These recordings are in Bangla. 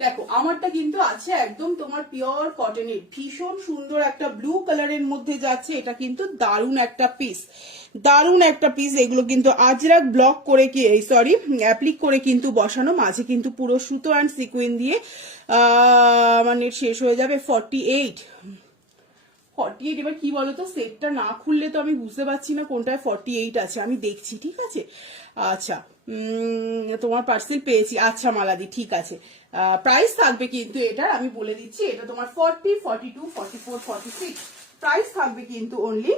দেখো আমারটা কিন্তু আছে একদম তোমার পিওর কটনের, ভীষণ সুন্দর একটা ব্লু কালারের মধ্যে যাচ্ছে। এটা কিন্তু দারুণ একটা পিস, দারুণ একটা পিস। এগুলো কিন্তু আজরাক ব্লক করে কি সরি অ্যাপ্লিক করে কিন্তু বসানো, মাঝে কিন্তু পুরো সুতো অ্যান্ড সিকুইন দিয়ে মানে শেষ হয়ে যাবে 48। এবার কি বলতো, সেটটা না খুললে তো আমি বুঝতে পারছি না কোনটায় 48 আছে, আমি দেখছি। ঠিক আছে, আচ্ছা তোমার পার্সেল পেয়েছি। আচ্ছা মালাদি, ঠিক আছে। প্রাইস থাকবে কিন্তু এটার আমি বলে দিচ্ছি, এটা তোমার 40, 42, 44, 46 প্রাইস থাকবে কিন্তু অনলি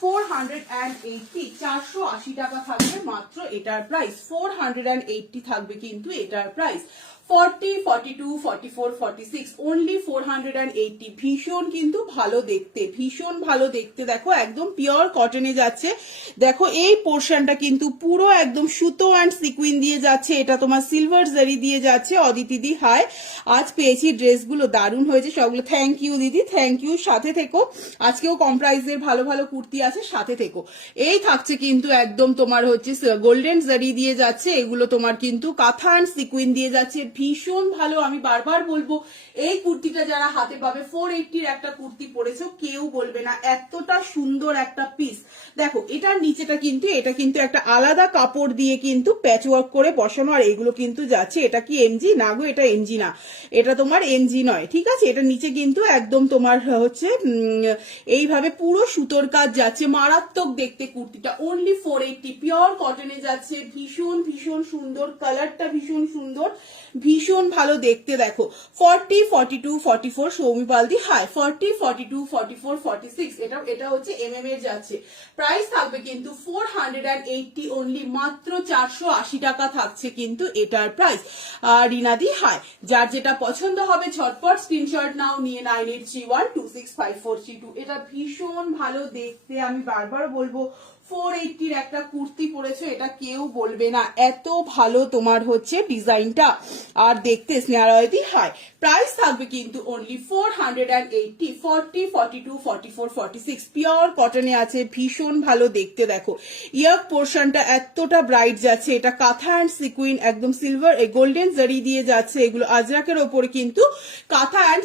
480, 480 টাকা থাকবে মাত্র এটার প্রাইস। 480 থাকবে কিন্তু এটার প্রাইস। 40, 42, 44, 46 অনলি 480। ভীষণ কিন্তু ভালো দেখতে, ভীষণ ভালো দেখতে। দেখো একদম পিওর কটনে যাচ্ছে। দেখো এই পোর্শনটা কিন্তু পুরো একদম সুতো অ্যান্ড সিকুইন দিয়ে যাচ্ছে, এটা তোমার সিলভার জারি দিয়ে যাচ্ছে। অদিতি দি হাই, আজ পেয়েছি ড্রেসগুলো দারুণ হয়েছে সবগুলো। থ্যাংক ইউ দিদি, থ্যাংক ইউ। সাথে থেকো, আজকেও কম প্রাইসের ভালো ভালো কুর্তি আছে, সাথে থেকো। এই থাকছে কিন্তু একদম তোমার হচ্ছে গোল্ডেন জারি দিয়ে যাচ্ছে, এগুলো তোমার কিন্তু কাঁথা অ্যান্ড সিকুইন দিয়ে যাচ্ছে। ভীষণ ভালো, আমি বারবার বলবো এই কুর্তিটা যারা হাতে পাবে, 480-র একটা কুর্তি পরেছো কেউ বলবে না, এতটা সুন্দর একটা পিস। দেখো এটার নিচেটা কিন্তু, এটা কিন্তু একটা আলাদা কাপড় দিয়ে কিন্তু প্যাচওয়ার্ক করে বসানো, আর এগুলো কিন্তু যাচ্ছে। এটা কি এমজি? না গো, এটা এমজি না, এটা তোমার এমজি নয়। ঠিক আছে, এটা নিচে কিন্তু একদম তোমার হচ্ছে এইভাবে পুরো সুতোর কাজ যাচ্ছে, মারাত্মক দেখতে কুর্তিটা। অনলি 480, পিওর কটনে যাচ্ছে। ভীষণ ভীষণ সুন্দর, কালারটা ভীষণ সুন্দর, ভীষণ ভালো দেখতে। দেখো 40, 42, 44 সৌমিপালদি হাই, 40, 42, 44, 46 এটা হচ্ছে এমএম এর যাচ্ছে। প্রাইস থাকবে কিন্তু 480 অনলি, মাত্র 480 টাকা থাকছে কিন্তু এটার প্রাইস। রিনাদি হাই, যার যেটা পছন্দ হবে ঝটপট স্ক্রিনশট নাও, নিয়ে 9831265432। এটা ভীষণ ভালো দেখতে, আমি বারবার বলবো 480-র একটা কুর্তি পরেছো, এটা কেউ বলবে না, এত ভালো তোমার হচ্ছে ডিজাইনটা আর দেখতে। স্নেহারয়দি হাই, প্রাইস থাকবে কিন্তু অনলি 480। 40, 42, 44, 46 পিওর কটনে আছে, ভীষণ ভালো দেখতে। দেখো ইয়ার পোর্শনটা এতটা ব্রাইট যাচ্ছে, এটা কাঁথা অ্যান্ড সিকুইন একদম সিলভার গোল্ডেন জারি দিয়ে যাচ্ছে। এগুলো আজরাকের ওপরে কিন্তু কাঁথা অ্যান্ড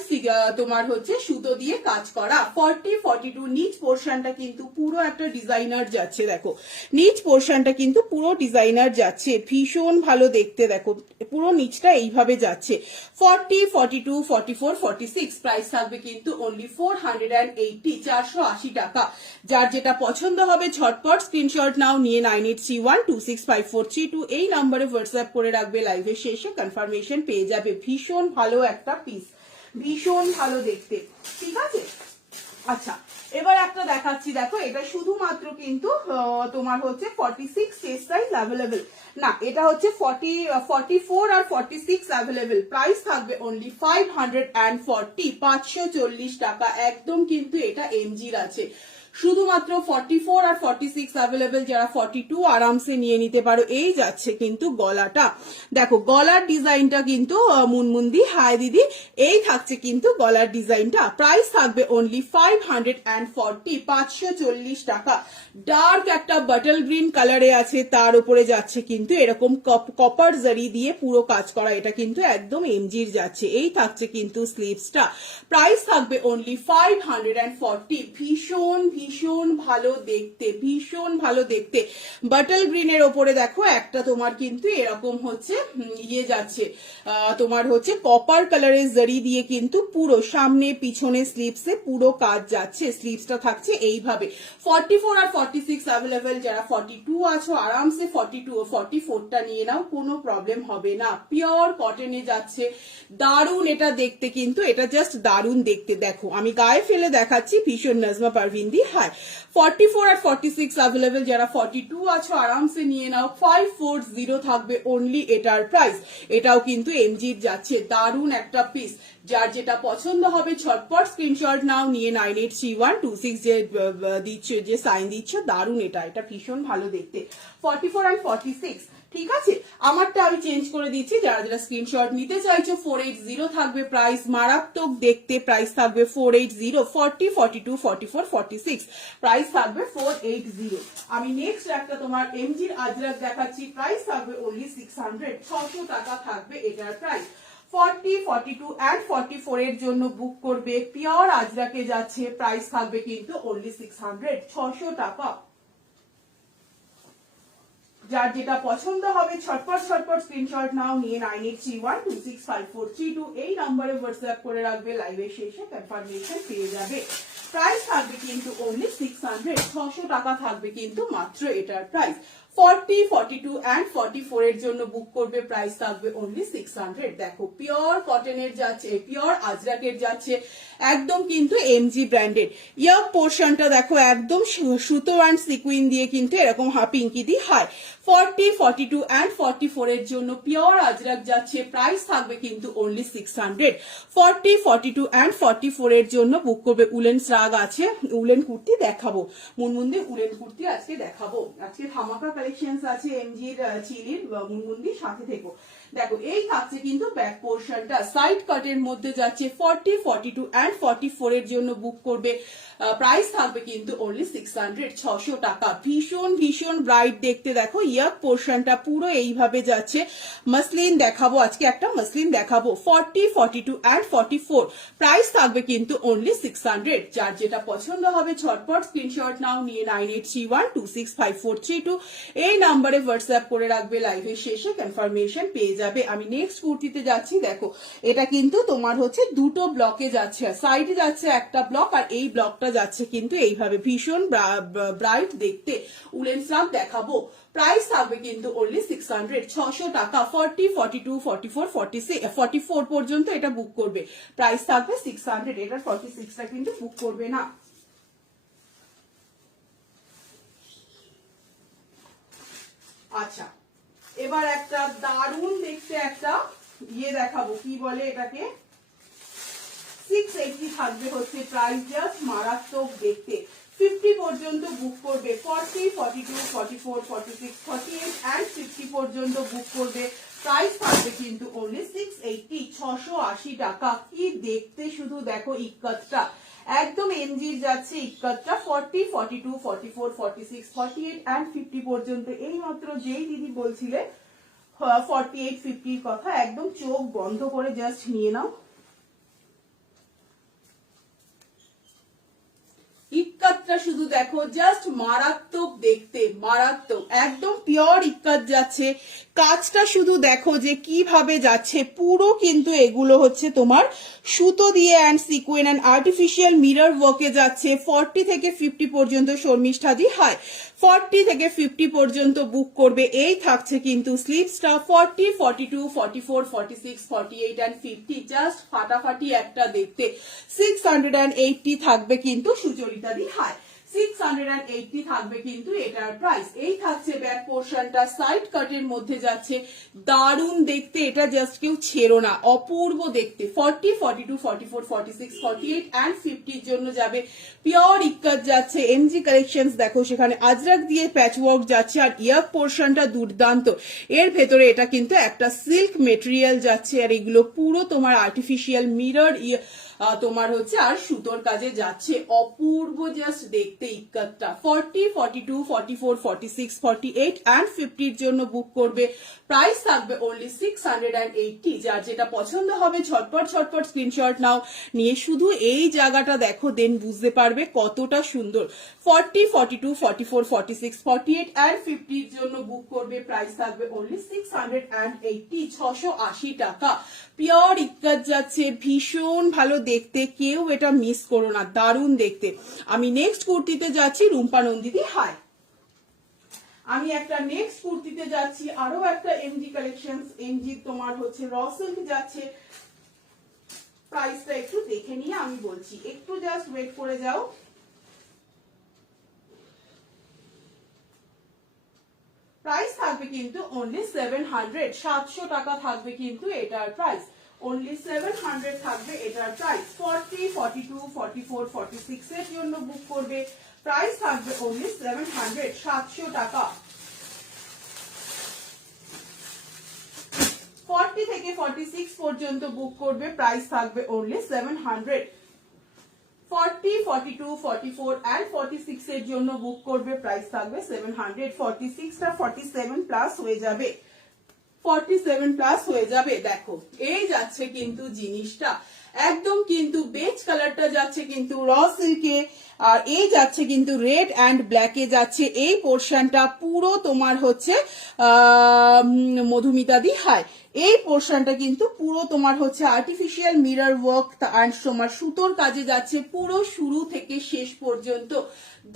তোমার হচ্ছে সুতো দিয়ে কাজ করা। 40, 42 নিচ পোর্শনটা কিন্তু পুরো একটা ডিজাইনার যাচ্ছে। দেখো নিচ পোর্শনটা কিন্তু পুরো ডিজাইনার যাচ্ছে, ভীষণ ভালো দেখতে। দেখো পুরো নিচটা এইভাবে যাচ্ছে। 40, 42, 44, 46 প্রাইস থাকবে কিন্তু অনলি 480, 480 টাকা। যার যেটা পছন্দ হবে ঝটপট স্ক্রিনশট নাও, নিয়ে 9831265432 এই নাম্বারে হোয়াটসঅ্যাপ করে রাখবে, লাইভের শেষে কনফার্মেশন পেয়ে যাবে। ভীষণ ভালো একটা পিস, ভীষণ ভালো দেখতে। ঠিক আছে, আচ্ছা এবার একটা দেখাচ্ছি। দেখো এটা শুধুমাত্র কিন্তু তোমার হচ্ছে 46 চেস্ট সাইজ অ্যাভেলেবেল, না এটা হচ্ছে 44 আর 46 অ্যাভেলেবেল। প্রাইস থাকবে অনলি 540, 540 টাকা। একদম কিন্তু এটা এমজির আছে, শুধুমাত্র 44 আর 46 অ্যাভেলেবেল। যারা 42 আরামসে নিয়ে নিতে পারো। এই যাচ্ছে কিন্তু গলাটা, দেখো গলার ডিজাইনটা কিন্তু মুনমুন্দি হাই দিদি, এই থাকছে কিন্তু গলার ডিজাইনটা। প্রাইস থাকবে অনলি 540, 540 টাকা। ডার্ক একটা বাটল গ্রিন কালারে আছে, তার উপরে যাচ্ছে কিন্তু এরকম কপার জারি দিয়ে পুরো কাজ করা, এটা কিন্তু একদম এমজির যাচ্ছে। এই থাকছে কিন্তু স্লিভসটা। প্রাইস থাকবে অনলি 540। ভীষণ ভীষণ ভালো দেখতে, ভীষণ ভালো দেখতে। বাটল গ্রিনের ওপরে দেখো একটা তোমার কিন্তু এরকম হচ্ছে ইয়ে যাচ্ছে, তোমার হচ্ছে কপার কালারের জারি দিয়ে কিন্তু পুরো সামনে পিছনে স্লিভসে পুরো কাজ যাচ্ছে। স্লিভসটা থাকছে এইভাবে। 44 আর 46 অ্যাভেলেবেল। যারা 42 আছো আরামসে 42 ও 44টা নিয়ে নাও, কোনো প্রবলেম হবে না। পিওর কটনে যাচ্ছে, দারুণ এটা দেখতে কিন্তু, এটা জাস্ট দারুণ দেখতে। দেখো আমি গায়ে ফেলে দেখাচ্ছি, ভীষণ নাজমা পারভিন দি হাই। 44 আর 46 অ্যাভেলেবেল। যারা 42 আছো আরামসে নিয়ে নাও, 540 থাকবে অনলি এটার প্রাইস। এটাও কিন্তু এমজির যাচ্ছে, দারুণ একটা পিস। যার যেটা পছন্দ হবে ঝটপট স্ক্রিনশট নাও, নিয়ে 983126 যে দিচ্ছে, যে সাইন দিচ্ছে, দারুণ এটা, এটা ভীষণ ভালো দেখতে। 44 and 46, ঠিক আছে। আমারটা আমি চেঞ্জ করে দিচ্ছি, যারা যারা স্ক্রিনশট নিতে চাইছো 480 থাকবে প্রাইস, মারাত্মক দেখতে, প্রাইস থাকবে 480, 40, 42, 44, 46, প্রাইস থাকবে 480। আমি নেক্সট একটা তোমার এমজির আজরাক দেখাচ্ছি, প্রাইস থাকবে অনলি 600, 600 টাকা থাকবে এটার প্রাইস। 40, 42 and 44 এর জন্য বুক করবে, পিওর আজরাকে যাচ্ছে, প্রাইস থাকবে কিন্তু অনলি 600, 600 টাকা। যার যেটা পছন্দ হবে ছটপট ছটপট স্ক্রিনশট নাও, নিয়ে 9831265432 এই নম্বরে হোয়াটসঅ্যাপ করে রাখবে, লাইভে শেষে কনফার্মেশন পেয়ে যাবে। প্রাইস থাকবে কিন্তু অনলি 600, 600 টাকা থাকবে কিন্তু মাত্র এটার প্রাইস। 40, 42 and 44 এর জন্য বুক করবে, প্রাইস থাকবে অনলি 600। দেখো পিওর কটনের যাচ্ছে, পিওর আজরাকের যাচ্ছে, একদম কিন্তু এমজি ব্র্যান্ডেড। ইয়ার পোর্শনটা দেখো একদম সুতো অ্যান্ড সিকুইন দিয়ে কিন্তু এরকম পিঙ্কি দি হাই। 40, 42 and 44 এর জন্য পিওর আজরাক যাচ্ছে, প্রাইস থাকবে কিন্তু অনলি 600। 40, 42 and 44 এর জন্য বুক করবে। উলেন শ্রাগ আছে, উলেন কুর্তি দেখাবো, মুনমুন্দি উলেন কুর্তি আজকে দেখাবো। আজকে ধামাকা কালেকশনস আছে এমজির চিলির, মুনমুন্দির সাথে থেকো। দেখো এই থাকছে কিন্তু ব্যাক পোর্শনটা সাইড কাটের মধ্যে যাচ্ছে। 40, 42 and 44 এর জন্য বুক করবে, প্রাইস থাকবে কিন্তু অনলি 600, 600 টাকা। ভীষণ ভীষণ ব্রাইট দেখতে, দেখো ইয়াক পোর্শনটা পুরো এইভাবে যাচ্ছে। মসলিন দেখাবো আজকে, একটা মসলিন দেখাবো। 40, 42 and 44, প্রাইস থাকবে কিন্তু অনলি 600। যার যেটা পছন্দ হবে ছটপট স্ক্রিনশট নাও, নিয়ে 9831265432 এই নাম্বারে হোয়াটসঅ্যাপ করে রাখবে, লাইভের শেষে কনফার্মেশন পেয়ে যাবে। আমি নেক্সট কুর্তিতে যাচ্ছি। দেখো এটা কিন্তু তোমার হচ্ছে দুটো ব্লকে যাচ্ছে, সাইডে যাচ্ছে একটা ব্লক, আর এই ব্লকটা যাচ্ছে কিন্তু এইভাবে। ভীষণ ব্রাইট দেখতে উলেন ফ্রক দেখাবো, প্রাইস থাকবে কিন্তু অনলি 600, 600 টাকা। 40, 42, 44, 46, 44 পর্যন্ত এটা বুক করবে, প্রাইস থাকবে 600। এটার 46টা কিন্তু বুক করবে না। আচ্ছা, এবার একটা দারুণ দেখতে একটা ইয়ে দেখাবো, কি বলে এটাকে, 680 থাকবে হচ্ছে প্রাইস, জাস্ট মারাত্মক দেখতে। 50 পর্যন্ত বুক করবে, 40, 42, 44, 46, 48 and 50 পর্যন্ত বুক করবে, প্রাইস থাকবে কিন্তু অনলি 680, 680 টাকা। কি দেখতে শুধু দেখো ইক্কাতটা, একদম এমজির যাচ্ছে ইক্কাতটা। 40, 42, 44, 46, 48 and 50 পর্যন্ত। এই মাত্র যেই দিদি বলছিলে 48, 50 এর কথা, একদম চোখ বন্ধ করে জাস্ট নিয়ে নাও। ইক্কাতটা শুধু দেখো, জাস্ট মারাত্মক দেখতে, মারাত্মক, একদম পিওর ইক্কাত যাচ্ছে। কাজটা শুধু দেখো যে কিভাবে যাচ্ছে, পুরো কিন্তু এগুলো হচ্ছে তোমার সুতো দিয়ে অ্যান্ড সিকুয়েন অ্যান্ড আর্টিফিশিয়াল মিরর ওয়ার্কে যাচ্ছে। 40 থেকে 50 পর্যন্ত শর্মিষ্ঠাদি হাই, 40 থেকে 50 পর্যন্ত বুক করবে। এই থাকছে কিন্তু স্লিভসটা। 40, 42, 44, 46, 48 and 50, জাস্ট ফাটাফাটি একটা দেখতে। 680 থাকবে কিন্তু সুচরিতাদি হাই, 680 থাকবে কিন্তু এটার প্রাইস। এই থাকছে ব্যাক পোর্শনটা, সাইড কাটের মধ্যে যাচ্ছে, দারুণ দেখতে, এটা জাস্ট কেউ ছেড়ো না, অপূর্ব দেখতে। 40, 42, 44, 46, 48 and 50 এর জন্য যাবে, পিওর ইক্কাত যাচ্ছে। এমজি কালেকশনস দেখো, সেখানে আজরাক দিয়ে প্যাচ ওয়ার্ক যাচ্ছে, আর ইয়াক পোর্শনটা দুর্দান্ত। এর ভেতরে এটা কিন্তু একটা সিল্ক মেটেরিয়াল যাচ্ছে, আর এগুলো পুরো তোমার আর্টিফিশিয়াল মিরর তোমার হচ্ছে আর সুতোর কাজে যাচ্ছে, অপূর্ব জাস্ট দেখতে ইক্কাতটা। 40, 42, 44, 46, 48 and 50 এর জন্য বুক করবে, প্রাইস থাকবে অনলি 680। যার যেটা পছন্দ হবে ঝটপট ঝটপট স্ক্রিনশট নাও, নিয়ে শুধু এই জায়গাটা দেখো, দেন বুঝতে পারবে কতটা সুন্দর। 40, 42, 44, 46, 48 and 50 এর জন্য বুক করবে, প্রাইস থাকবে অনলি 680, 680 টাকা। পিওর ইক্কাত যাচ্ছে, ভীষণ ভালো দেখতে, কেউ এটা মিস করো না, দারুণ দেখতে। আমি নেক্সট কুর্তিতে যাচ্ছি, রুম্পা নন্দিনী হাই। আমি একটা নেক্সট কুর্তিতে যাচ্ছি, আরো একটা এমজি কালেকশনস, এমজি তোমার হচ্ছে র সিল্ক যাচ্ছে। প্রাইসটা একটু দেখে নিয়ে আমি বলছি, একটু জাস্ট ওয়েট করে যাও। প্রাইস থাকবে কিন্তু অনলি 700, 700 টাকা থাকবে কিন্তু এটার প্রাইস, অনলি 700 থাকবে এটার প্রাইস। 40, 42, 44, 46 এর জন্য বুক করবে, প্রাইস থাকবে অনলি 700, 700 টাকা। থেকে 46 পর্যন্ত বুক করবে, প্রাইস থাকবে অনলি 700। 40, 42, 44 and 46 এর জন্য বুক করবে, প্রাইস থাকবে 700। 46 টা 47 প্লাস হয়ে যাবে, 47 প্লাস হয়ে যাবে। দেখো এই যাচ্ছে কিন্তু জিনিসটা একদম কিন্তু বেজ কালারটা যাচ্ছে কিন্তু র সিল্কে, আর এই যাচ্ছে কিন্তু রেড অ্যান্ড ব্ল্যাকে যাচ্ছে এই পোর্শনটা পুরো তোমার হচ্ছে মধুমিতাদি হাই। এই পোর্শনটা কিন্তু পুরো তোমার হচ্ছে আর্টিফিশিয়াল মিরর ওয়ার্ক অ্যান্ড তোমার সুতোর কাজে যাচ্ছে পুরো শুরু থেকে শেষ পর্যন্ত।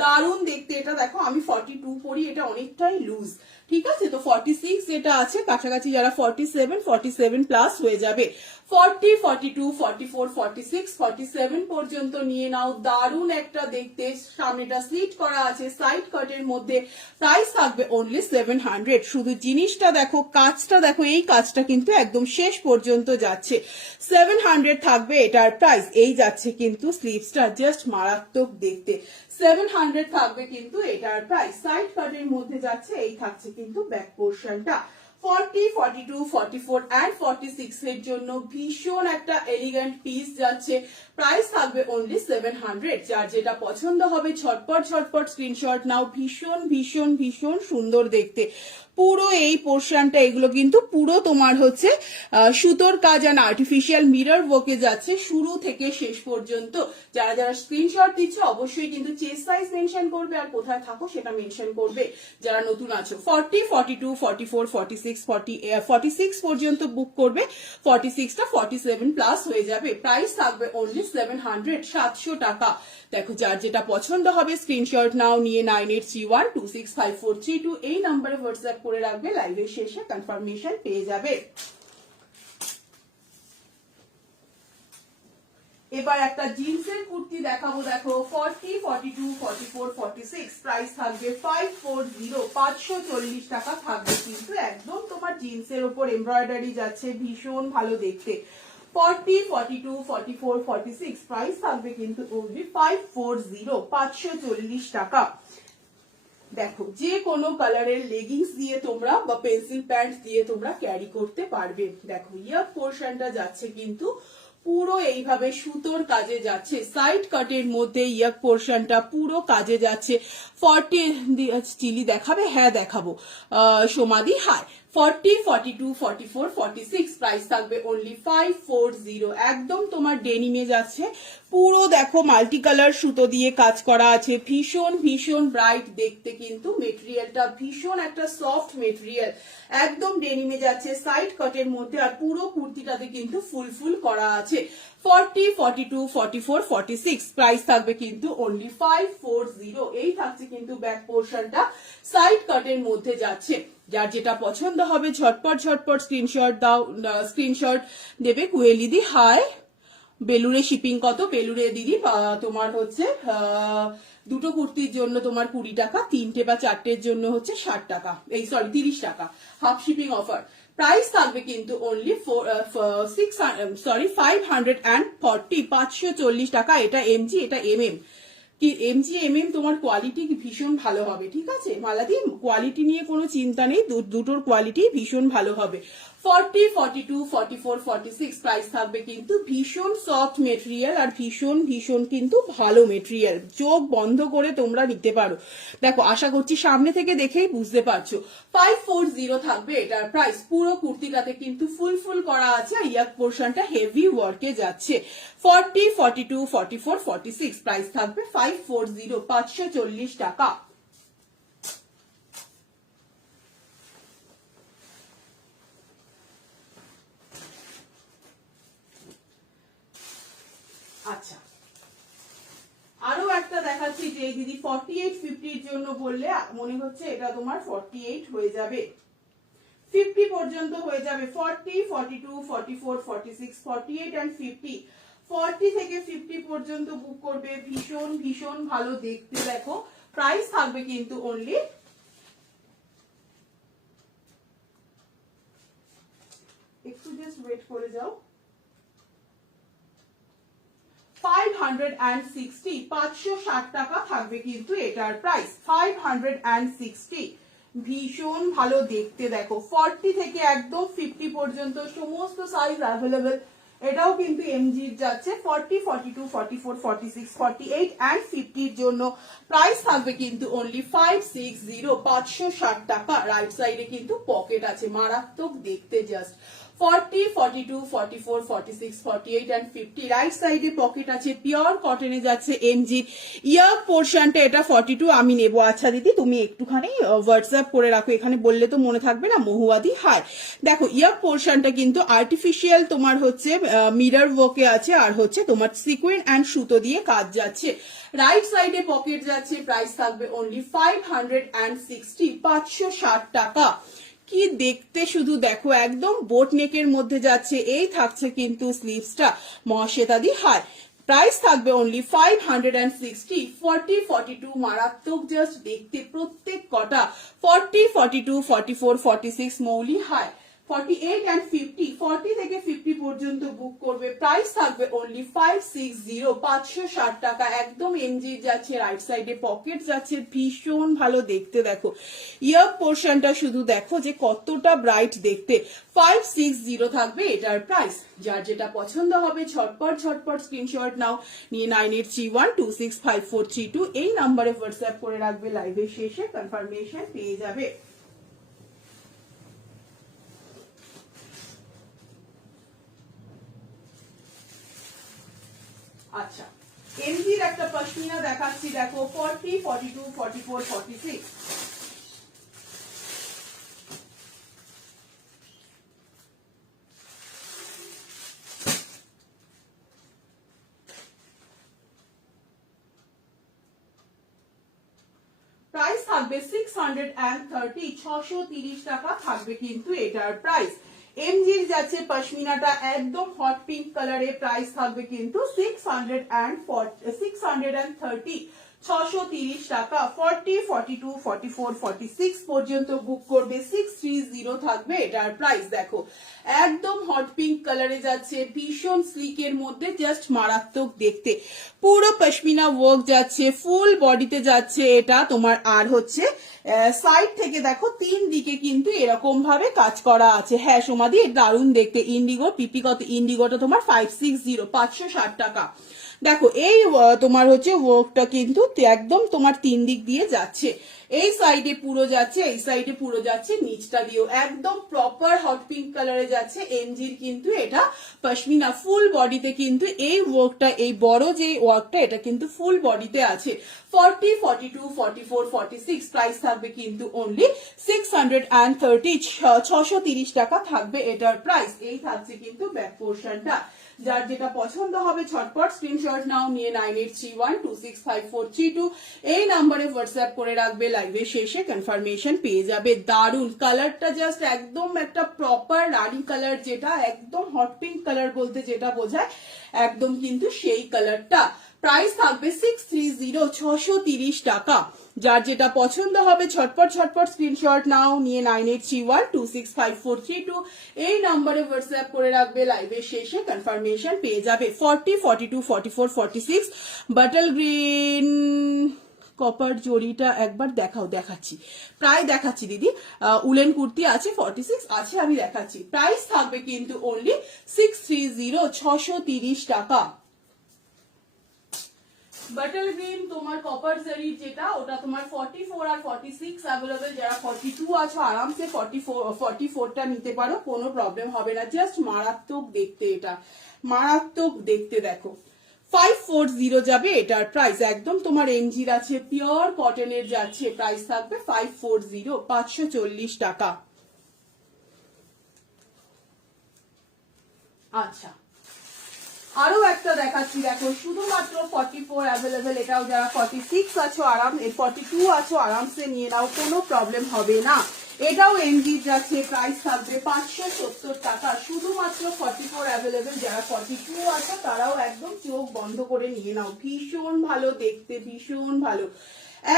দারুণ দেখতে এটা। দেখো আমি 42 পরি, এটা অনেকটাই লুজ, ঠিক আছে। তো 46 যেটা আছে কাছাকাছি যারা 47, 47 প্লাস হয়ে যাবে। 40, 42, 44, 46, 47 পর্যন্ত নিয়ে নাও। দারুণ একটা দেখতে, সামনেটা স্লিট করা আছে সাইড কাটের মধ্যে, প্রাইস থাকবে অনলি 700। শুধু জিনিসটা দেখো, কাজটা দেখো, এই কাজটা কিন্তু একদম শেষ পর্যন্ত যাচ্ছে। 700 থাকবে এটার প্রাইস। এই যাচ্ছে কিন্তু স্লিভসটা, জাস্ট মারাত্মক দেখতে। 700 থাকবে কিন্তু এটার প্রাইস। সাইড কাটের মধ্যে যাচ্ছে, এই থাকছে কিন্তু ব্যাক পোর্শনটা। 40, 42, 44 and 46 এর জন্য ভীষণ একটা এলিগেন্ট পিস যাচ্ছে, প্রাইস থাকবে অনলি 700। যার যেটা পছন্দ হবে ঝটপট ঝটপট স্ক্রিনশট নাও। ভীষণ ভীষণ ভীষণ সুন্দর দেখতে পুরো এই পোর্শনটা, এগুলো কিন্তু পুরো তোমার হচ্ছে সুতোর কাজ আর আর্টিফিশিয়াল মিরর ওয়ার্কে যাচ্ছে শুরু থেকে শেষ পর্যন্ত। যারা যারা স্ক্রিনশট দিচ্ছে অবশ্যই কিন্তু চেস্ট সাইজ মেনশন করবে আর কোথায় থাকো সেটা মেনশন করবে যারা নতুন আছো। 40, 42, 44, 46, 46 পর্যন্ত বুক করবে, 46 টা 47 প্লাস হয়ে যাবে, প্রাইস থাকবে অনলি 700, 700 টাকা। দেখো যার যেটা পছন্দ হবে স্ক্রিনশট নাও, নিয়ে 9831265432 এই নাম্বারে হোয়াটসঅ্যাপ করে রাখবে, লাইভের শেষে কনফার্মেশন পেয়ে যাবে। এবার একটা জিন্সের কুর্তি দেখাবো। দেখো 40, 42, 44, 46 প্রাইস থাকবে 540, 540 টাকা থাকবে কিন্তু একদম তোমার জিন্সের ওপর এমব্রয়ডারি যাচ্ছে, ভীষণ ভালো দেখতে। 40, 42, 44, 46 প্রাইস থাকবে কিন্তু অনলি 540, 540 টাকা। দেখো যে কোনো কালারের লেগিংস দিয়ে তোমরা বা পেন্সিল প্যান্ট দিয়ে তোমরা ক্যারি করতে পারবে। দেখো ইয়ার পোর্শনটা যাচ্ছে কিন্তু পুরো এইভাবে সুতোর কাজে যাচ্ছে, সাইড কাটের মধ্যে ইয়াক পোর্শনটা পুরো কাজে যাচ্ছে। 40 চিলি দেখাবে, হ্যাঁ দেখাবো সমাধি হাই। 40, 42, 44, 46 প্রাইস থাকবে অনলি 540। একদম তোমার ডেনিমে যাচ্ছে পুরো। দেখো মাল্টি কালার সুতো দিয়ে কাজ করা আছে, ভীষণ ভীষণ ব্রাইট দেখতে কিন্তু মেটেরিয়ালটা, ভীষণ একটা সফট মেটেরিয়াল, একদম ডেনিমে যাচ্ছে সাইড কাটের মধ্যে, আর পুরো কুর্তিটাতে কিন্তু ফুল ফুল করা আছে। 40, 42, 44, 46 প্রাইস থাকবে কিন্তু অনলি 540। এই থাকছে কিন্তু ব্যাক পোর্শনটা সাইড কাটের মধ্যে যাচ্ছে। যার যেটা পছন্দ হবে ঝটপট ঝটপট স্ক্রিনশট দাও, স্ক্রিনশট দেবে। কুয়েলিদি হাই, বেলুরে শিপিং কত? বেলুরে দিদি তোমার হচ্ছে দুটো কুর্তির জন্য তোমার 20 টাকা, তিনটে বা চারটের জন্য হচ্ছে 60 টাকা, এই সরি 30 টাকা, হাফ শিপিং অফার। প্রাইস থাকবে কিন্তু অনলি 540, 540 টাকা। এটা এমজি, এটা এমএম। কি এমজি এমএম তোমার কোয়ালিটি ভীষণ ভালো হবে, ঠিক আছে মালাদি, কোয়ালিটি নিয়ে কোনো চিন্তা নেই, দুটোর কোয়ালিটি ভীষণ ভালো হবে। 40, 42, 44, 46 প্রাইস থাকবে কিন্তু ভীষণ সফট মেটেরিয়াল আর ভীষণ ভীষণ কিন্তু ভালো মেটেরিয়াল, চোখ বন্ধ করে তোমরা নিতে পারো। দেখো আশা করছি সামনে থেকে দেখেই বুঝতে পারছো। 540 থাকবে এটার প্রাইস। পুরো কুর্তিটাতে কিন্তু ফুল ফুল করা আছে, আর ইয়াক পোর্শনটা হেভি ওয়ার্কে যাচ্ছে। 40, 42, 44, 46 প্রাইস থাকবে 540, 540 টাকা। আচ্ছা আরো একটা দেখাচ্ছি যে দিদি 48, 50 এর জন্য বললে মনে হচ্ছে এটা তোমার 48 হয়ে যাবে, 50 পর্যন্ত হয়ে যাবে। 40, 42, 44, 46, 48 and 50, 40 থেকে 50 পর্যন্ত বুক করবে, ভীষণ ভীষণ ভালো দেখতে। দেখো প্রাইস থাকবে কিন্তু অনলি একটু জাস্ট ওয়েট করে যাও, 560, 560 টাকা থাকবে কিন্তু এটার প্রাইস। 560 ভীষণ ভালো দেখতে দেখো 40 থেকে একদম 50 পর্যন্ত সমস্ত সাইজ অ্যাভেলেবেল। এটাও কিন্তু এমজির যাচ্ছে 40, 42, 44, 46, 48 এন্ড 50 এর জন্য। প্রাইস থাকবে কিন্তু অনলি 560, 560 টাকা। রাইট সাইডে কিন্তু পকেট আছে, মারাত্মক দেখতে জাস্ট 40, 42, 44, 46, 48 এন্ড 50। রাইট সাইডে পকেট আছে, পিওর কটনে যাচ্ছে এমজি। ইয়ার পোর্শনটা এটা 42 আমি নেবো। আচ্ছা দিদি তুমি একটুখানি হোয়াটসঅ্যাপ করে রাখো, এখানে বললে তো মনে থাকবে না। মহুয়াদি হাই, দেখো ইয়ার পোর্শনটা কিন্তু আর্টিফিশিয়াল তোমার হচ্ছে মিরর ওয়ার্কে আছে, আর হচ্ছে তোমার সিকুয়েন এন্ড সুতো দিয়ে কাজ যাচ্ছে। রাইট সাইডে পকেট যাচ্ছে, প্রাইস থাকবে অনলি 560, 560 টাকা। কি দেখতে শুধু দেখো, একদম বোট নেকের মধ্যে যাচ্ছে। এই থাকছে কিন্তু স্লিভসটা মহাশ্বেতাদি হাই। প্রাইস থাকবে অনলি 560, 40, 42 মারাত্মক জাস্ট দেখতে প্রত্যেক কটা। 40, 42, 44, 46 মৌলি হাই। 48 এন্ড 50, 40 থেকে 50 পর্যন্ত বুক করবে। প্রাইস থাকবে অনলি 560, 560 টাকা। একদম এমজি যাচ্ছে, রাইট সাইডে পকেট যাচ্ছে, ভীষণ ভালো দেখতে দেখো। ইয়ার পোর্শনটা শুধু দেখো যে কতটা ব্রাইট দেখতে। 560 থাকবে এটার প্রাইস। যার যেটা পছন্দ হবে ঝটপট ঝটপট স্ক্রিনশট নাও, নিয়ে 9831265432 এই নাম্বারে হোয়াটসঅ্যাপ করে রাখবে। লাইভের শেষে কনফার্মেশন পেয়ে যাবে। আচ্ছা, এমজির একটা পশমিনা দেখাচ্ছি দেখো 40, 42, 44, 46। প্রাইস থাকবে 630, 630 টাকা থাকবে কিন্তু এটার প্রাইস। এমজির যাচ্ছে পশমিনাটা একদম হট পিঙ্ক কালারে, প্রাইস থাকবে কিন্তু 630, 630 টাকা। 40, 42, 44, 46 পর্যন্ত বুক করবে। 630 থাকবে এটার প্রাইস। দেখো একদম হট পিঙ্ক কালারে যাচ্ছে, ভীষণ স্লিকের মধ্যে জাস্ট মারাত্মক দেখতে। পুরো পশমিনা ওয়ার্ক যাচ্ছে, ফুল বডিতে যাচ্ছে এটা তোমার। আর হচ্ছে সাইড থেকে দেখো 3 দিকে কিন্তু এরকম ভাবে কাজ করা আছে। হ্যাঁ সোমাদি দারুণ দেখতে। ইন্ডিগো পিপি কত? ইন্ডিগোটা তোমার 560, 560 টাকা। দেখো এই তোমার হচ্ছে ওয়ার্কটা কিন্তু একদম তোমার 3 দিক দিয়ে যাচ্ছে। এই সাইডে পুরো যাচ্ছে, এই সাইডে পুরো যাচ্ছে, নিচটা দিয়েও একদম প্রপার হট পিঙ্ক কালারে যাচ্ছে। এমজির কিন্তু এটা পশমিনা ফুল বডিতে কিন্তু এই ওয়ার্কটা, এই বড় যে ওয়ার্কটা এটা কিন্তু ফুল বডিতে আছে। 40, 42, 44, 46 প্রাইস থাকবে কিন্তু অনলি 630, 630 টাকা থাকবে এটার প্রাইস। এই থাকছে কিন্তু ব্যাক পোর্শনটা। যার যেটা পছন্দ হবে ঝটপট স্ক্রিনশট নাও, নিয়ে 9831265432 এই নাম্বারে হোয়াটসঅ্যাপ করে রাখবে। লাইভের শেষে কনফার্মেশন পেয়ে যাবে। দারুন কালারটা জাস্ট একদম একটা প্রপার রানি কালার, যেটা একদম হট পিঙ্ক কালার বলতে যেটা বোঝায় একদম কিন্তু সেই কালারটা। প্রাইস থাকবে 630, 630 টাকা। যার যেটা পছন্দ হবে ঝটপট ঝটপট স্ক্রিনশট নাও, নিয়ে 9831265432 এই নম্বরে হোয়াটসঅ্যাপ করে রাখবে। লাইভের শেষে কনফার্মেশন পেয়ে যাবে। 40, 42, 44, 46 বাটল গ্রিন কপার জড়িটা একবার দেখাও। দেখাচ্ছি, প্রায় দেখাচ্ছি দিদি। উলেন কুর্তি আছে 46 আছে, আমি দেখাচ্ছি। প্রাইস থাকবে কিন্তু অনলি 630, 630 টাকা। বাটল গ্রিন তোমার কপার জারির যেটা, ওটা তোমার 44 আর 46 অ্যাভেলেবেল। যারা 42 আছো আরামসে 44টা নিতে পারো, কোনো প্রবলেম হবে না। জাস্ট মারাত্মক দেখতে, এটা মারাত্মক দেখতে দেখো। 540 যাবে এটার প্রাইস। একদম তোমার এমজির আছে, পিওর কটনের যাচ্ছে। প্রাইস থাকবে 540, 540 টাকা। আচ্ছা, আরো একটা দেখাচ্ছি দেখো, শুধুমাত্র 44 অ্যাভেলেবেল। এটাও যারা 46 আছো আরাম, 42 আছো আরামসে নিয়ে নাও, কোনো প্রবলেম হবে না। এটাও এমজি যাচ্ছে, প্রাইস থাকবে 570 টাকা। শুধুমাত্র 44 অ্যাভেলেবেল। যারা 42 আছো তারাও একদম চোখ বন্ধ করে নিয়ে নাও। ভীষণ ভালো দেখতে, ভীষণ ভালো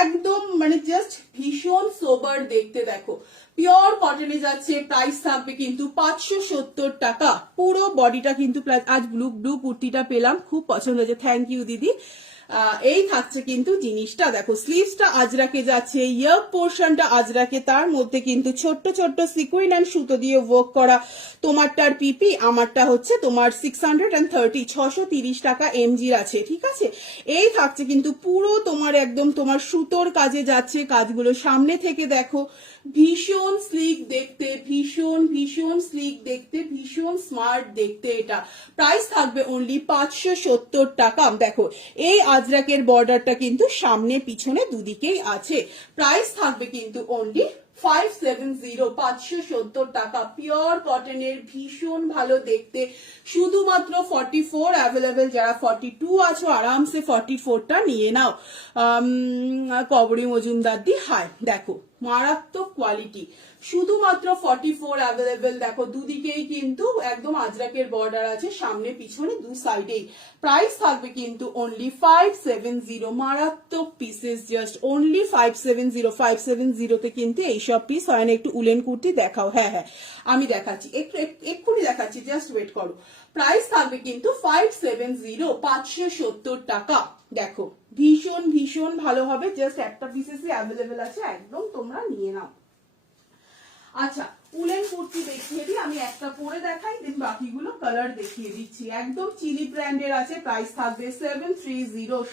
একদম, মানে জাস্ট ভীষণ সোবার দেখতে দেখো। পিওর কটনে যাচ্ছে, প্রাইস থাকবে কিন্তু 570 টাকা। পুরো বডিটা কিন্তু আজ ব্লু কুর্তিটা পেলাম, খুব পছন্দ হয়েছে। থ্যাংক ইউ দিদি। এই থাকছে কিন্তু জিনিসটা, দেখো স্লিভসটা আজরাকে যাচ্ছে, ইয়ার পোর্শনটা আজরাকে, তার মধ্যে কিন্তু ছোট্ট ছোট্ট সিকুইন অ্যান্ড সুতো দিয়ে ওয়ার্ক করা। তোমারটার পিপি, আমারটা হচ্ছে তোমার 630, 630 টাকা এমজির আছে, ঠিক আছে। এই থাকছে কিন্তু পুরো তোমার একদম তোমার সুতোর কাজে যাচ্ছে, কাজগুলো সামনে থেকে দেখো, ভীষণ স্লিক দেখতে, ভীষণ ভীষণ স্লিক দেখতে, ভীষণ স্মার্ট দেখতে। এটা প্রাইস থাকবে অনলি 570 টাকা। দেখো এই আজরাকের বর্ডারটা কিন্তু সামনে পিছনে দুদিকেই আছে। প্রাইস থাকবে কিন্তু অনলি 570, 570 টাকা। পিওর কটনের, ভীষণ ভালো দেখতে। শুধুমাত্র 44 অ্যাভেলেবেল, যারা 42 আছো আরামসে 44টা নিয়ে নাও। কবরী মজুমদার দি হাই, দেখো মারাত্মক কোয়ালিটি, শুধুমাত্র 44 অ্যাভেলেবেল। দেখো দুদিকেই কিন্তু একদম আজরাকের বর্ডার আছে, সামনে পিছনে দু সাইডেই। প্রাইস থাকবে কিন্তু অনলি 570, মারাত্মক পিসেস, জাস্ট অনলি 570। 570 তে কিন্তু এইসব পিস হয় না। একটু উলেন কুর্তি দেখাও, হ্যাঁ হ্যাঁ আমি দেখাচ্ছি, এক্ষুনি দেখাচ্ছি, জাস্ট ওয়েট করো। প্রাইস থাকবে কিন্তু 570, 570 টাকা। দেখো ভীষণ ভীষণ ভালো হবে, জাস্ট একটা পিসেসই অ্যাভেলেবেল আছে, একদম তোমরা নিয়ে নাও। আচ্ছা উলেন কুর্তি দেখিয়ে দিই, আমি একটা পরে দেখাই, দেন বাকিগুলো কালার দেখিয়ে দিচ্ছি। একদম চিলি ব্র্যান্ডের আছে, প্রাইস থাকবে 730।